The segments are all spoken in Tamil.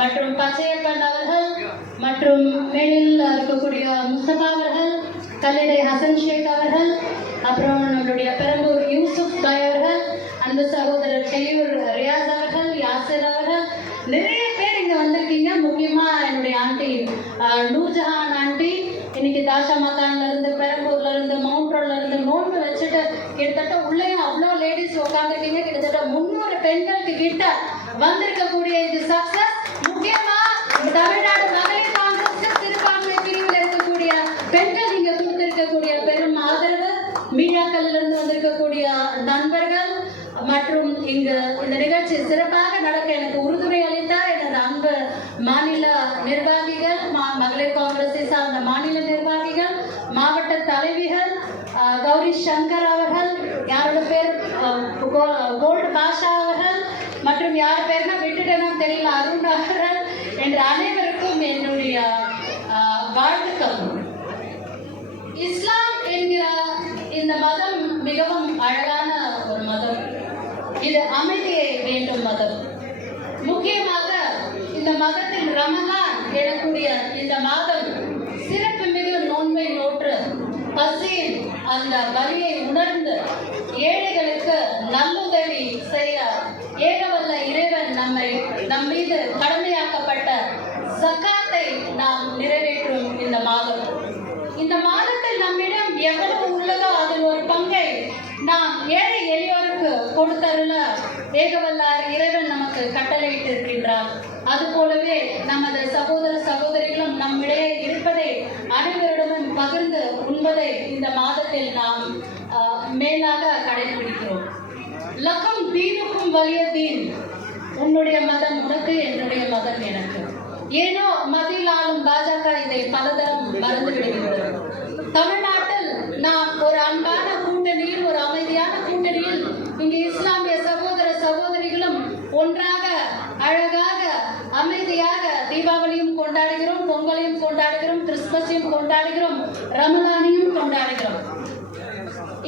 மற்றும் பச்சையப்பன் அவர்கள் மற்றும் மேலில் இருக்கக்கூடிய முஸ்தபா அவர்கள், கல்லடை ஹசன் ஷேக் அவர்கள், அப்புறம் நம்மளுடைய பெரம்பூர் யூசுப் பாய் அவர்கள், அன்பு சகோதரர் செய்யூர் ரியாஸ் அவர்கள், யாசிர் அவர்கள், நிறைய பேர் இங்க வந்திருக்கீங்க. முக்கியமா என்னுடைய ஆண்டி நூர்ஜஹான் ஆண்டி இன்னைக்கு தாஷா மக்கான்ல இருந்து, பெரம்பூர்ல இருந்து, மவுண்ட் ரோட்ல இருந்து நோன்பு வச்சுட்டு கிட்டத்தட்ட உள்ளேயும் அவ்வளோ லேடிஸ் உட்காந்துருக்கீங்க. கிட்டத்தட்ட 300 பெண்களுக்கு கிட்ட வந்திருக்கக்கூடிய இது சக்சஸ். முக்கியமா தமிழ்நாடு மகளிர் காங்கிரஸ் சிறுபான்மை பிரிவில் இருக்கக்கூடிய பெண்கள் நீங்க கொடுத்திருக்கக்கூடிய பெரும் ஆதரவு, மீடியாக்கள்ல இருந்து வந்திருக்கக்கூடிய நண்பர்கள் மற்றும் இங்கு இந்த நிகழ்ச்சி சிறப்பாக நடக்க எனக்கு உறுதுணை அளித்தார் எனது அன்பு மாநில நிர்வாகிகள், மகளிர் காங்கிரஸை சார்ந்த மாநில நிர்வாகிகள், மாவட்ட தலைவிகள், கௌரி சங்கர் அவர்கள், யாரோட பேர் கோல்டு பாஷா அவர்கள், மற்றும் யார் பேர்னா விட்டுட்டேன்னு தெரியல, அருண் அவர்கள் என்ற அனைவருக்கும் என்னுடைய வாழ்த்துக்கள். இஸ்லாம் என்கிற இந்த மதம் மிகவும் அழகான ஒரு மதம். இது அமைதியை வேண்டும் மதம். முக்கியமாக இந்த மதத்தின் ரமலான் எழக்கூடிய இந்த மாதம் சிறப்பு மிகு நோன்பை நோற்று பசியில் அந்த வலியை உணர்ந்து ஏழைகளுக்கு நல்லுதவி செய்ய ஏகவல்ல இறைவன் நம் மீது கடமையாக்கப்பட்ட ஜக்காத்தை நாம் நிறைவேற்றும் இந்த மாதம். இந்த மாதத்தில் நம்மிடம் எவ்வளவு உள்ளதோ அதில் ஒரு பங்கை நாம் ஏழை எளியோருக்கு கொடுத்தருள ஏகவல்ல இறைவன் நமக்கு கட்டளையிட்டு இருக்கின்றார். அது போலவே நமது சகோதர சகோதரிகளும் நம்மிடையே இருப்பதை அனைவரிடமும் பகிர்ந்து உண்பதை இந்த மாதத்தில் நாம் மேலாக கடைபிடிக்கிறோம். லக்கம் தீனுக்கும் வலிய தீன், உன்னுடைய மதம் உனக்கு, என்னுடைய மதம் எனக்கு. ஏனோ மதியில் ஆளும் பாஜக இதை பலதரம் மறந்து விடுகிறது. தமிழ்நாட்டில் நாம் ஒரு அன்பான கூட்டணியில், ஒரு அமைதியான கூட்டணியில் இங்கு இஸ்லாமிய சகோதர சகோதரிகளும் ஒன்றாக அழகாக அமைதியாக தீபாவளியும் கொண்டாடுகிறோம், பொங்கலையும் கொண்டாடுகிறோம், கிறிஸ்துமஸையும் கொண்டாடுகிறோம், ரமலானையும் கொண்டாடுகிறோம்.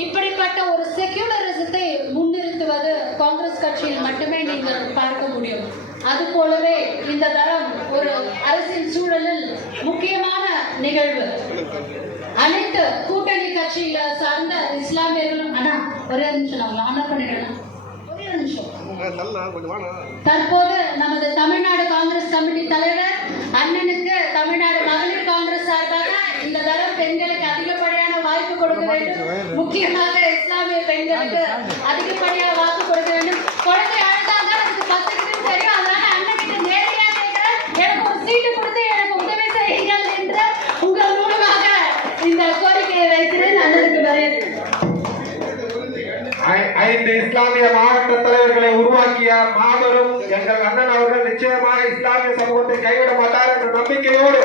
இப்படிப்பட்ட ஒரு செக்யூலரிசத்தை முன்னிறுத்துவது காங்கிரஸ் கட்சியில் மட்டுமே நீங்கள் பார்க்க முடியும். அது போலவே இந்த தரம் ஒரு அரசியல் சூழலில் முக்கியமான நிகழ்வு. அனைத்து கூட்டணி கட்சியில சார்ந்த இஸ்லாமியர்களும், அண்ணா ஒரே நிமிஷம், அவங்க ஆனர் பண்ணிடணும், ஒரே நிமிஷம். தற்போது நமது தமிழ்நாடு காங்கிரஸ் கமிட்டி தலைவர் அண்ணனுக்கு தமிழ்நாடு மகளிர் காங்கிரஸ் சார்பாக இந்த தரம் பெண்களுக்கு அதிகப்படியான வாய்ப்பு கொடுக்க வேண்டும், முக்கியமாக இஸ்லாமிய பெண்களுக்கு அதிகப்படியாக வாக்கு கொடுக்க வேண்டும். குழந்தை அழுதாங்க அதுக்கு 10 நிமிஷம் தெரியும், அதனால அண்ணன் கிட்ட நேரடியாக கேட்கிறேன், எனக்கு ஒரு சீட்டு கொடுத்து எனக்கு உதவி செய்யுங்கள் என்று உங்கள் மூலமாக இந்த கோரிக்கையை வைக்கிறேன். அண்ணனுக்கு வரவேற்கிறேன். 5 இஸ்லாமிய மாவட்ட தலைவர்களை உருவாக்கியார் மாபெரும் எங்கள் அண்ணன் அவர்கள் நிச்சயமாக இஸ்லாமிய சமூகத்தை கைவிட மாட்டார் என்ற நம்பிக்கையோடு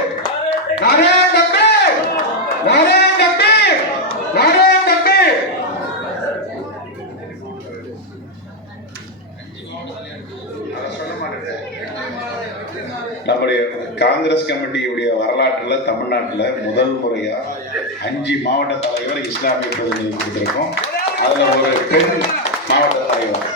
நம்முடைய காங்கிரஸ் கமிட்டியுடைய வரலாற்றில் தமிழ்நாட்டில் முதல் முறையா 5 மாவட்ட தலைவர் இஸ்லாமிய பிரதிநிதி கொடுத்திருக்கோம். அதுல ஒரு பெண் மாவட்ட தலைவர்.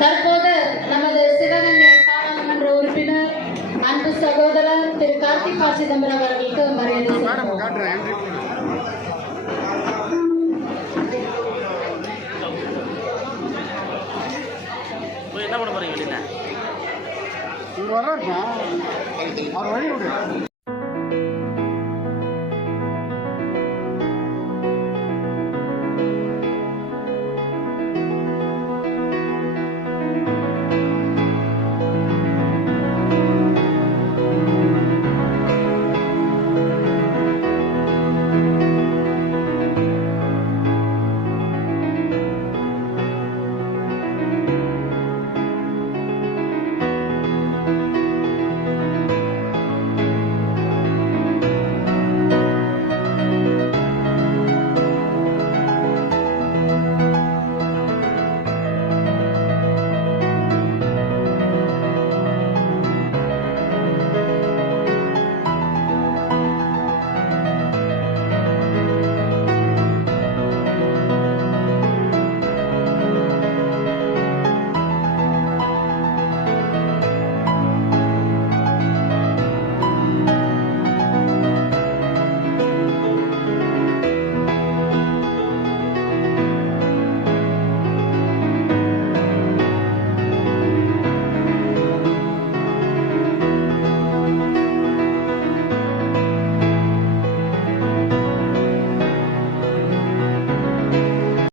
தற்போது நமது சிவகங்கை பாராளுமன்ற உறுப்பினர் அன்பு சகோதரர் திரு கார்த்திக் ப. சிதம்பரம் அவர்களுக்கு மரியாதை என்ன பண்ண போறீங்க?